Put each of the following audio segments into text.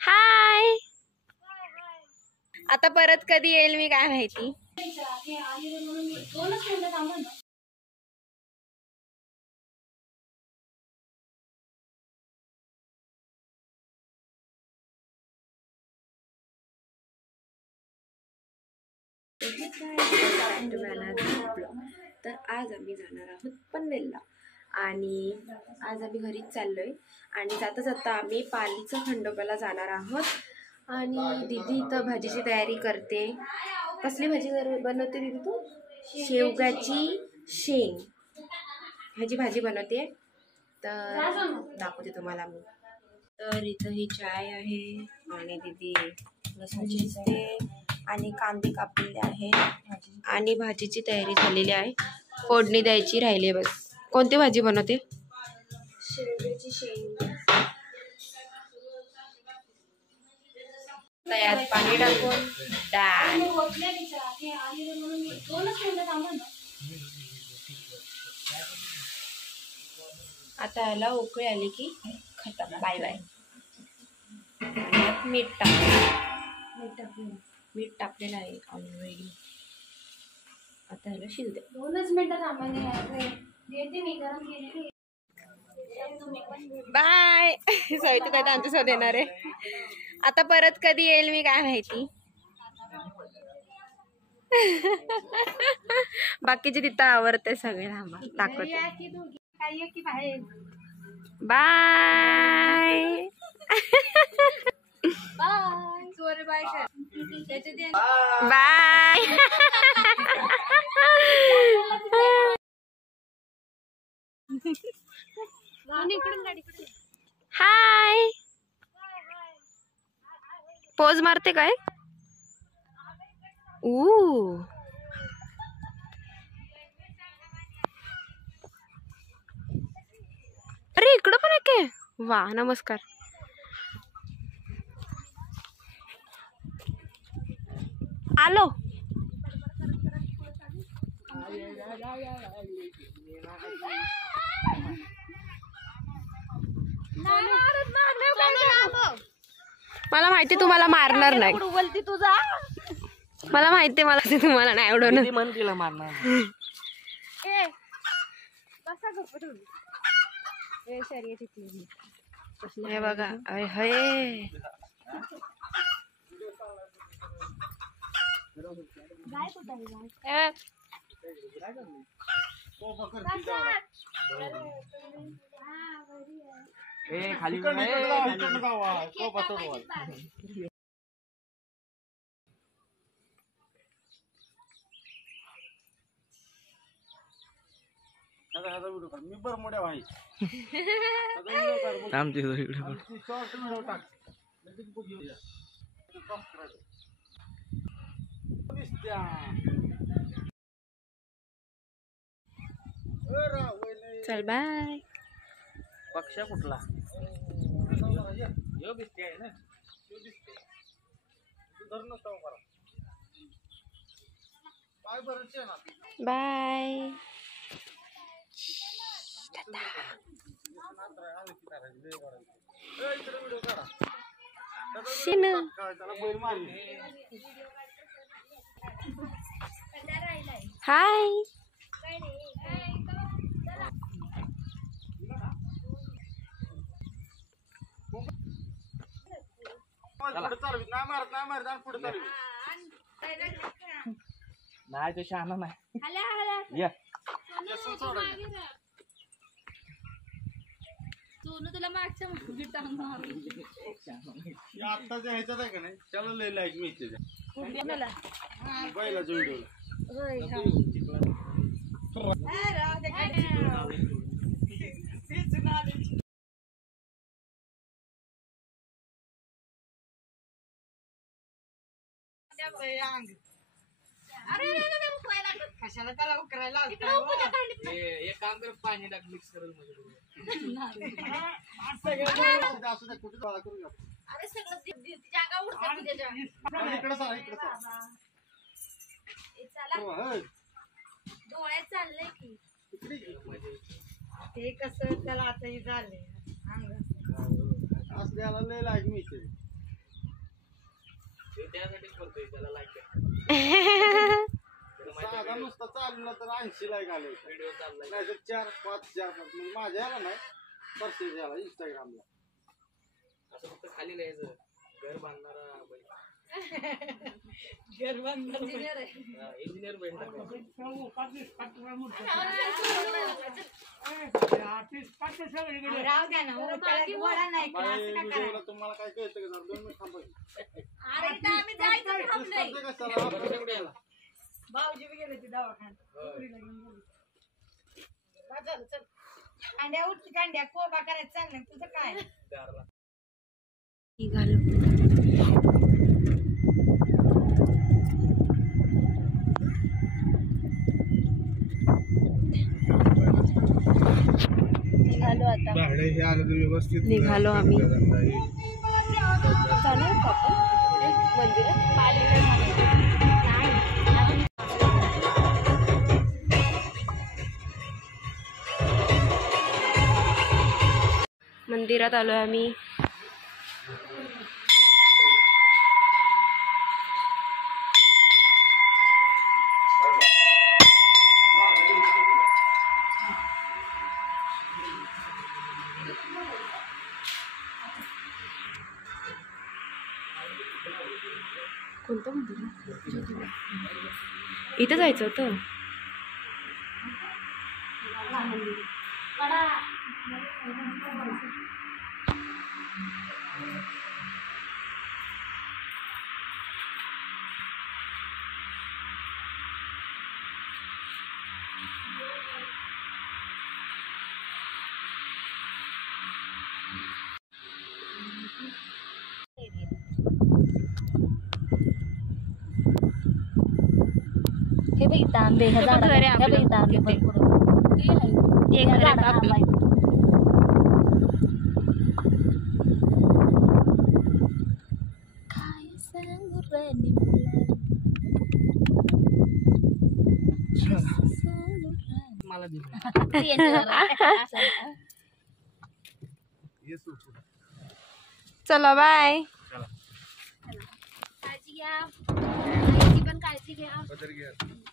हाय. आता परत कधी येईल मी काय माहिती. तर आज आम्ही जाणार आहोत पनवेलला आणि आज आम्ही घरीच चाललोय आणि जाता जाता आम्ही पालीचं खंडोबाला जाणार आहोत आणि दीदी इथं भाजीची तयारी करते. कसली भाजी बनवते दीदी तू? शेवगाची शेंग ह्याची भाजी बनवते. तर दाखवते तुम्हाला मी. तर इथं ही चाय आहे आणि दीदी लसूण चिरते आणि कांदे कापलेले आहेत आणि भाजीची तयारी झालेली आहे. फोडणी द्यायची राहिली आहे बस. कोणती भाजी बनवते? शेवग्याची शेंग. तयात पाणी टाकून डाळ. आता याला उकळी आली की खतम. Bye bye. मीठ टाकलेलं आहे ऑलरेडी. आता ह्याला शिजते. 2 मिनिटं बाय. सविता काय आमच्यासोबत येणार आहे. आता परत कधी येईल मी काय माहिती. बाकीचे तिथं आवडते सगळे. दाखवते. बाय. बाय. हाय. पोज मारते काय? अरे इकडं पण आहे काय? वा नमस्कार. आलो. मला माहिती तुम्हाला मारणार नाही. बोलती तुझा मला माहिती. मला ते तुम्हाला नाही आवडणार. मन तिला मारणार. हे बघा. हे खाली मी बर मोठ्या भाई चल बाय. पक्ष कुठला? बाय. हाय. नाही तो शहाणा नाही. सोनू तुला मागच्या आता जे ह्याच्यात आहे का नाही त्याला लय लाईक मिळते. बैलाच्या व्हिडिओला कशाला त्याला उकरायला एक काम कर. पाणी टाक मिक्स करून डोळ्यात चाललंय की ते कसं त्याला आता हे झालंय. असल्याला लय लाईक मिळते त्यासाठी करतोय त्याला लाईक साधा नुसता चालला तर 80 लाईक आले व्हिडिओ चालला नाही तर 4-5 माझ्या याला नाही परसेज याला इंस्टाग्रामला असं फक्त खाली लिहायचं घर बांधणारा घर बांधणारा इंजिनियर आहे इंजिनियर भेटला तुम्हाला काय कळतं का 2 मिनिट थांबायचं भाऊजी गेले ते दवाखान्यात कांड्या उठती कांड्या कोबा करायचं चाललंय तुझं काय निघालो आता निघालो आम्ही चालू मंदिरात मंदिरात आलोय आम्ही कोणतं मंदिर इथं जायचं होतं हे बघ तांबे हे झाड आहे हे बघ तांबे भरपूर ते घर आहे आपलं काय सांगू रे मला दे चला बाय काळजी घ्या आईची पण काळजी घ्या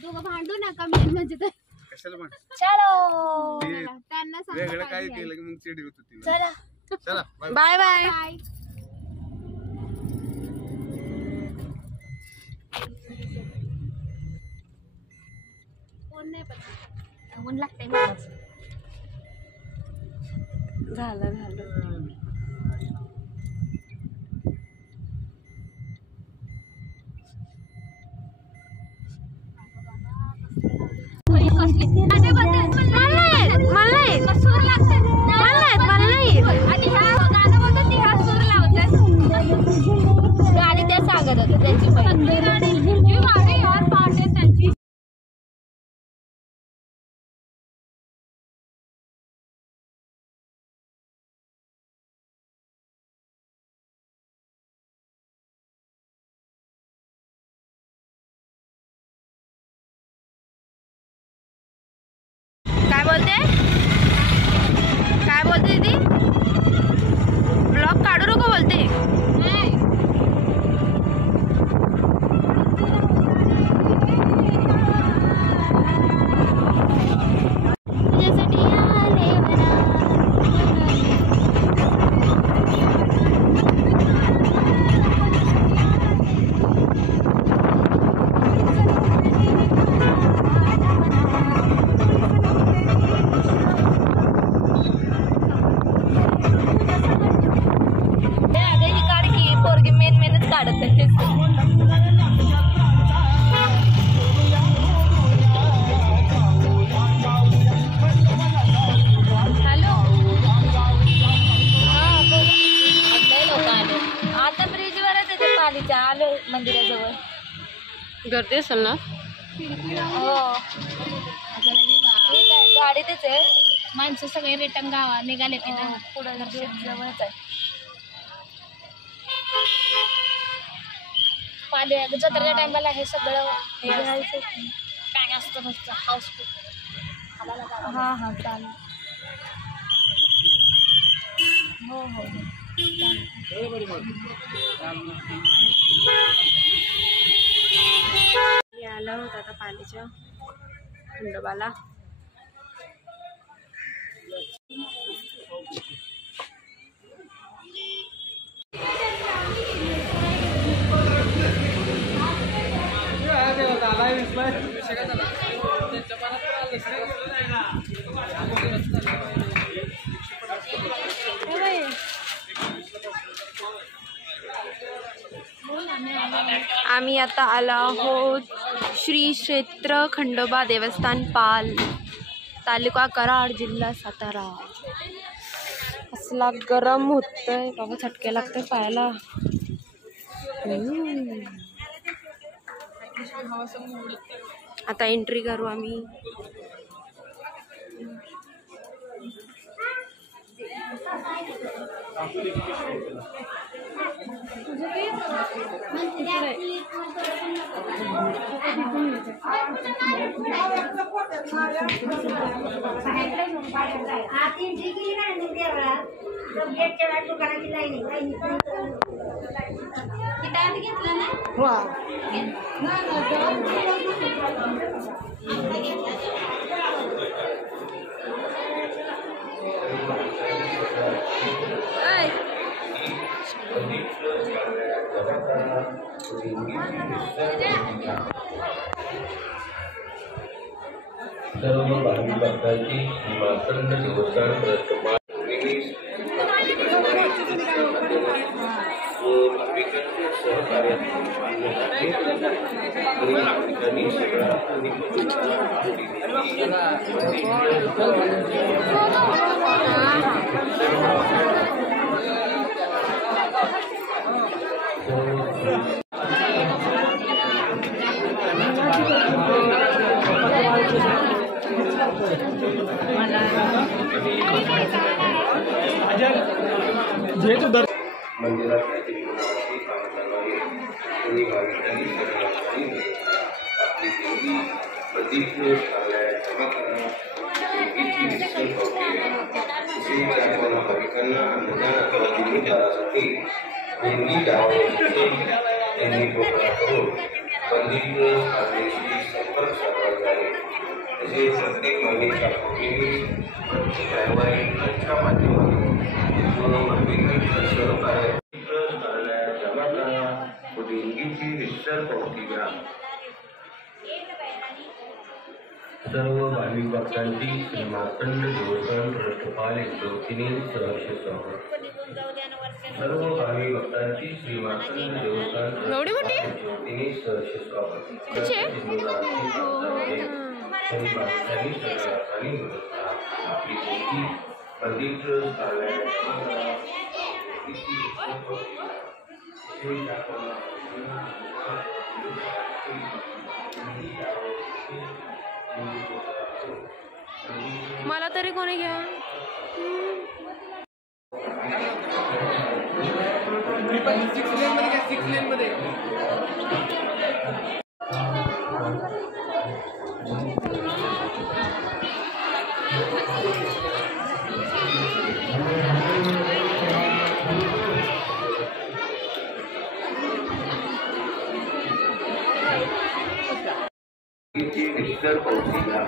दोघं भांडू नका मेन म्हणजे तर कशाला म्हण चलो त्यांना वेगळं काय केलं की मग चिडी होत होती चला चला बाय बाय कोण नाही पण ऊन लागतंय मला झालं झालं गाडी त्या सांगत होते त्यांची काय बोलते दीदी ब्लॉग काढू नको बोलते मंदिराजवळ गर्दी असेल ना हो गाडीतच आहे माणसं सगळे रिटर्न गावा निघाले ते ना पुढे जवळच आहे पाले जत्रेच्या टायमाला हे सगळं काय असतं मस्त हाऊसफुल हा हा चालेल हो हो चालेल आलं होतं आता पालीच्या खंडोबाला. आम्ही आता आलो आहोत श्री क्षेत्र खंडोबा देवस्थान पाल, तालुका कराड, जिल्हा सातारा. कसला गरम होतंय बाबा, चटके लागते पायाला. आता एंट्री करू आम्ही. सर्व भावी भक्तांची मार्तंड देवस्थान प्रस्थान भाविकांच्या सहकार्याने मंदिराच्या जीवनाची पाहणारे आणि भाविकांनी सर्वांनी आपली देवी प्रदीप जमा करा. देवीची विसर्जन भाविकांना अन्नदान दिली जाण्यासाठी देवी गावाचे त्यांनी घोषणा करून पंडित आदेशी संपर्क साधला आहे. तसे प्रत्येक महिन्याच्या पूर्वी यांच्या माध्यमातून सर्व भाविक भक्तांची श्री मार्तंड देवस्थान ट्रस्टपाल ज्योतिनी सहर्ष स्वागत. सर्व भाविक भक्तांची श्री मार्तंड देवस्थान ज्योतिनी सहर्ष स्वागत. आपली देवी पवित्र मला तरी कोणी घ्या. विस्तर पौतीला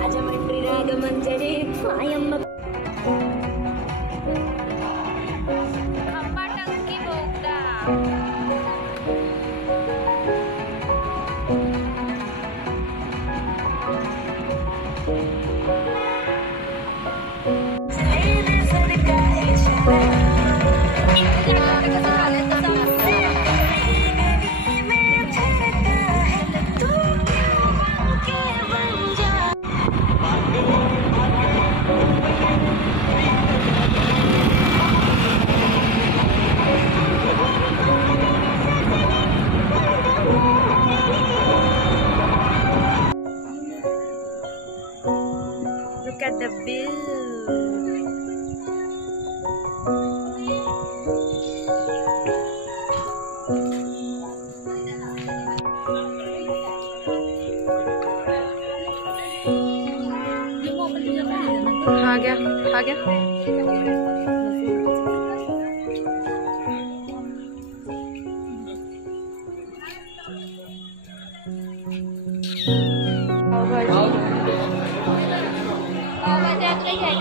राजमंड्री रागमंजरी मायम्म खंबा टंकी बोगदा. Look at the bill. आ गया आ गया.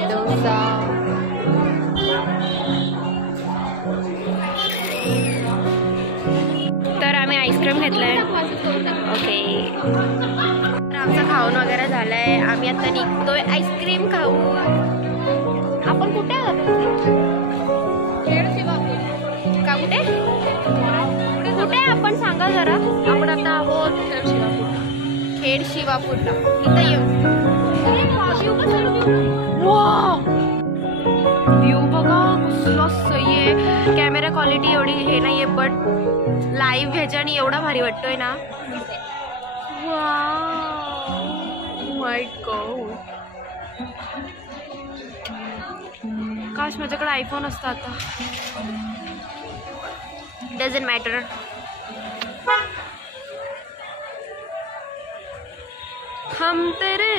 डोसा. तर आम्ही आईस्क्रीम घेतलंय. ओके, तर आमचं खाऊन वगैरे झालंय. आम्ही आता निघतोय आईस्क्रीम खाऊ. आपण कुठे आहोत? का कुठे कुठे आपण सांगा जरा. आपण आता आहोत खेड शिवापूरला. इथं येऊ. व्ह्यू बघा कसला सही आहे. कॅमेरा क्वालिटी एवढी हे नाहीये, बट लाईव्ह ह्याच्याने एवढा भारी वाटतोय ना. माय गॉड, काश माझ्याकडे आयफोन असता आता. Doesn't matter. हम तेरे